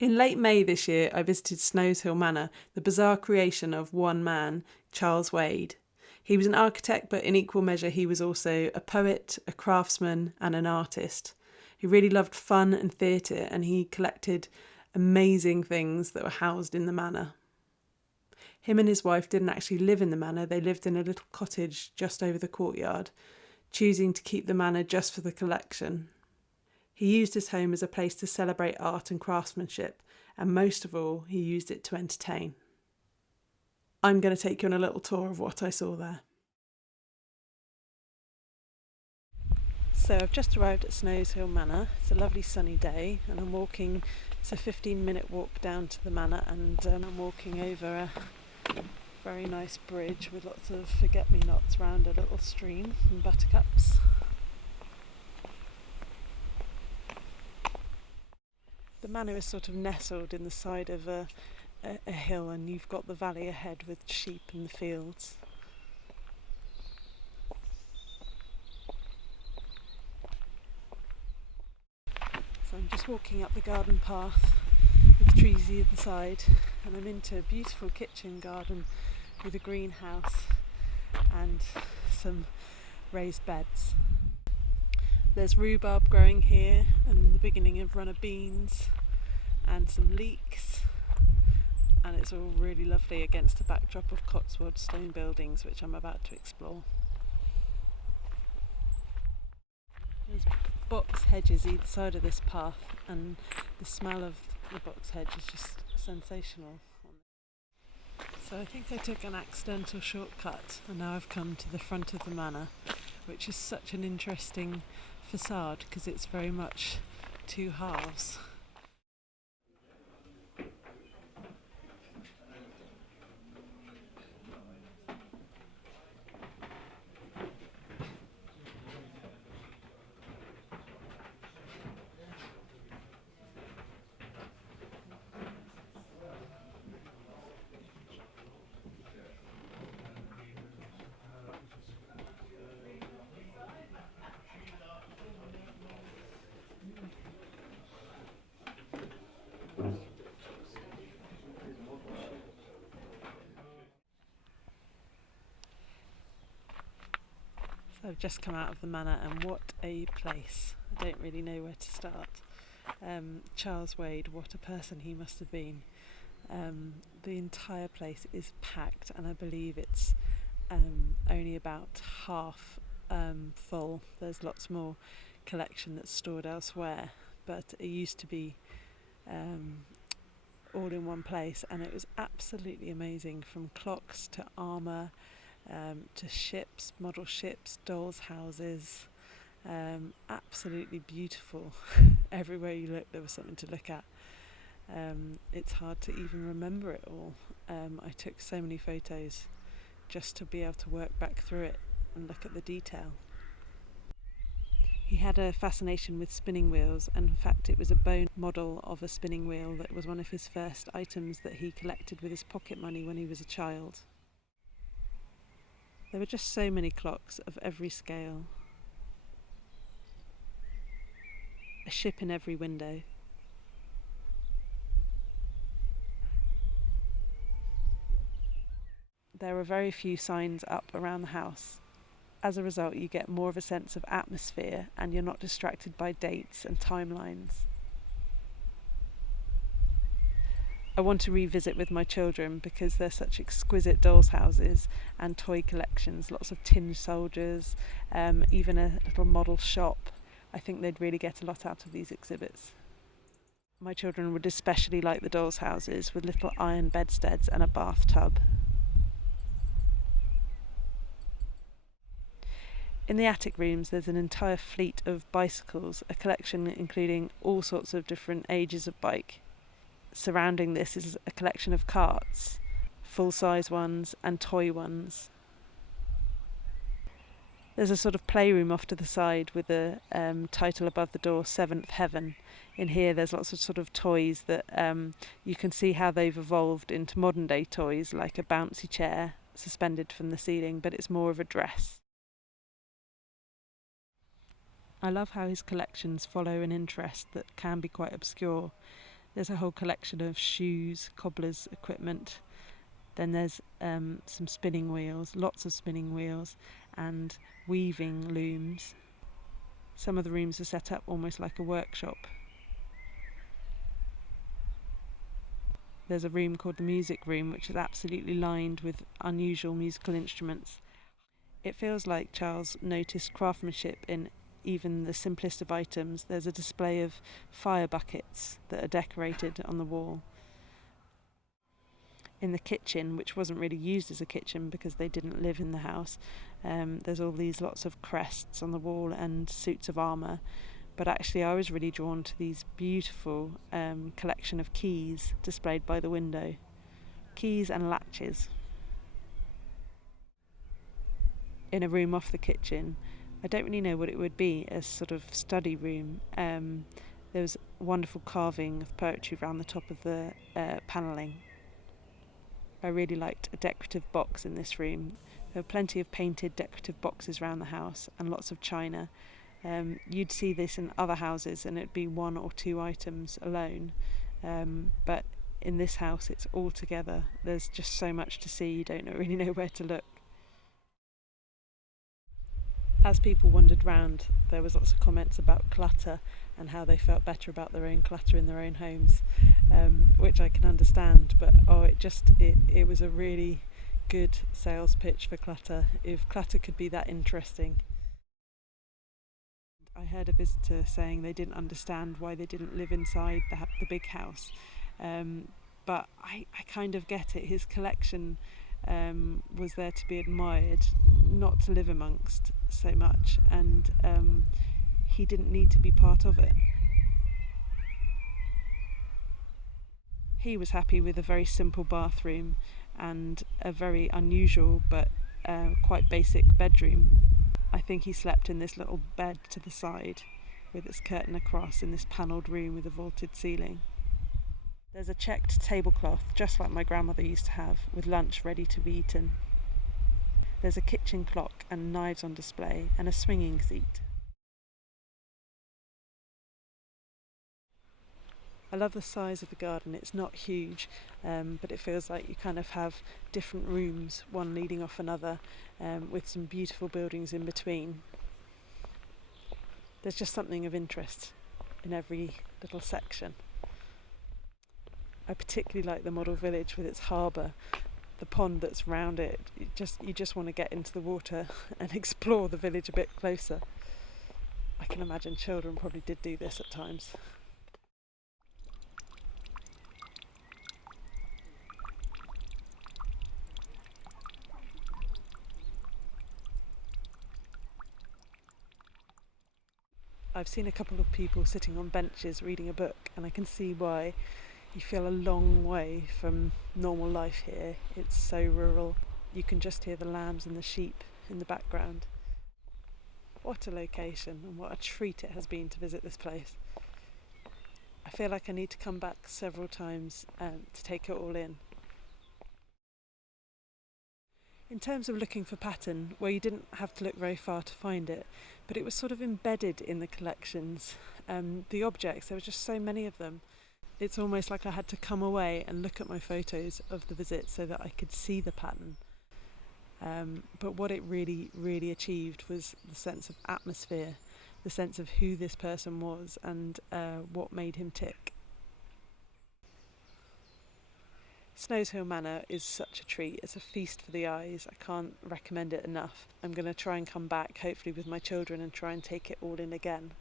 In late May this year, I visited Snowshill Manor, the bizarre creation of one man, Charles Wade. He was an architect, but in equal measure he was also a poet, a craftsman and an artist. He really loved fun and theatre, and he collected amazing things that were housed in the manor. Him and his wife didn't actually live in the manor, they lived in a little cottage just over the courtyard, choosing to keep the manor just for the collection. He used his home as a place to celebrate art and craftsmanship, and most of all, he used it to entertain. I'm going to take you on a little tour of what I saw there. So I've just arrived at Snowshill Manor. It's a lovely sunny day, and I'm walking, it's a 15-minute walk down to the manor, and I'm walking over a very nice bridge with lots of forget-me-nots round a little stream and buttercups. The manor is sort of nestled in the side of a hill, and you've got the valley ahead with sheep in the fields. So I'm just walking up the garden path with trees either side, and I'm into a beautiful kitchen garden with a greenhouse and some raised beds. There's rhubarb growing here and the beginning of runner beans and some leeks, and it's all really lovely against the backdrop of Cotswolds stone buildings, which I'm about to explore. There's box hedges either side of this path, and the smell of the box hedge is just sensational. So I think I took an accidental shortcut, and now I've come to the front of the manor, which is such an interesting facade because it's very much two halves. So I've just come out of the manor, and what a place. I don't really know where to start. Charles Wade, what a person he must have been. The entire place is packed, and I believe it's only about half full. There's lots more collection that's stored elsewhere, but it used to be all in one place, and it was absolutely amazing, from clocks to armour, to ships, model ships, dolls' houses. Absolutely beautiful. Everywhere you look there was something to look at. It's hard to even remember it all. I took so many photos just to be able to work back through it and look at the detail. He had a fascination with spinning wheels, and in fact it was a bone model of a spinning wheel that was one of his first items that he collected with his pocket money when he was a child. There were just so many clocks of every scale. A ship in every window. There are very few signs up around the house. As a result, you get more of a sense of atmosphere, and you're not distracted by dates and timelines. I want to revisit with my children because they're such exquisite dolls' houses and toy collections, lots of tin soldiers, even a little model shop. I think they'd really get a lot out of these exhibits. My children would especially like the dolls' houses with little iron bedsteads and a bathtub. In the attic rooms there's an entire fleet of bicycles, a collection including all sorts of different ages of bike. Surrounding this is a collection of carts, full-size ones and toy ones. There's a sort of playroom off to the side with a title above the door, Seventh Heaven. In here there's lots of sort of toys that you can see how they've evolved into modern day toys, like a bouncy chair suspended from the ceiling, but it's more of a dress. I love how his collections follow an interest that can be quite obscure. There's a whole collection of shoes, cobbler's equipment. Then there's some spinning wheels, lots of spinning wheels, and weaving looms. Some of the rooms are set up almost like a workshop. There's a room called the music room, which is absolutely lined with unusual musical instruments. It feels like Charles noticed craftsmanship in even the simplest of items. There's a display of fire buckets that are decorated on the wall. In the kitchen, which wasn't really used as a kitchen because they didn't live in the house, there's all these lots of crests on the wall and suits of armour. But actually I was really drawn to these beautiful collection of keys displayed by the window. Keys and latches. In a room off the kitchen, I don't really know what it would be, a sort of study room. There was wonderful carving of poetry around the top of the panelling. I really liked a decorative box in this room. There were plenty of painted decorative boxes around the house and lots of china. You'd see this in other houses and it'd be one or two items alone, but in this house it's all together. There's just so much to see, you don't really know where to look. As people wandered round, there was lots of comments about clutter and how they felt better about their own clutter in their own homes, which I can understand, but it was a really good sales pitch for clutter, if clutter could be that interesting. I heard a visitor saying they didn't understand why they didn't live inside the big house, but I kind of get it. His collection was there to be admired, not to live amongst so much, and he didn't need to be part of it. He was happy with a very simple bathroom and a very unusual but quite basic bedroom. I think he slept in this little bed to the side with its curtain across in this panelled room with a vaulted ceiling. There's a checked tablecloth, just like my grandmother used to have, with lunch ready to be eaten. There's a kitchen clock and knives on display and a swinging seat. I love the size of the garden. It's not huge, but it feels like you kind of have different rooms, one leading off another, with some beautiful buildings in between. There's just something of interest in every little section. I particularly like the model village with its harbour, the pond that's round it. You just want to get into the water and explore the village a bit closer. I can imagine children probably did do this at times. I've seen a couple of people sitting on benches reading a book, and I can see why. You feel a long way from normal life here. It's so rural. You can just hear the lambs and the sheep in the background. What a location, and what a treat it has been to visit this place. I feel like I need to come back several times to take it all in. In terms of looking for pattern, well, you didn't have to look very far to find it, but it was sort of embedded in the collections. The objects, there were just so many of them. It's almost like I had to come away and look at my photos of the visit so that I could see the pattern. But what it really, really achieved was the sense of atmosphere, the sense of who this person was and what made him tick. Snowshill Manor is such a treat. It's a feast for the eyes. I can't recommend it enough. I'm going to try and come back, hopefully with my children, and try and take it all in again.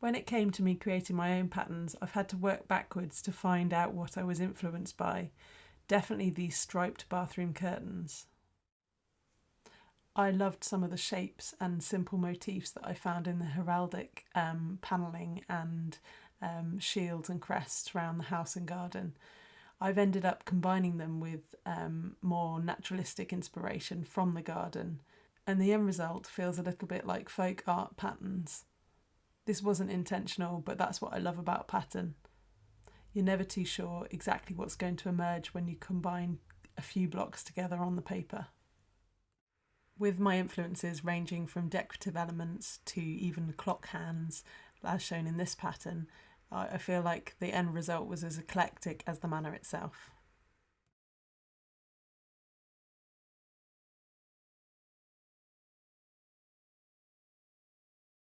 When it came to me creating my own patterns, I've had to work backwards to find out what I was influenced by. Definitely these striped bathroom curtains. I loved some of the shapes and simple motifs that I found in the heraldic panelling and shields and crests around the house and garden. I've ended up combining them with more naturalistic inspiration from the garden, and the end result feels a little bit like folk art patterns. This wasn't intentional, but that's what I love about pattern. You're never too sure exactly what's going to emerge when you combine a few blocks together on the paper. With my influences ranging from decorative elements to even clock hands, as shown in this pattern, I feel like the end result was as eclectic as the manor itself.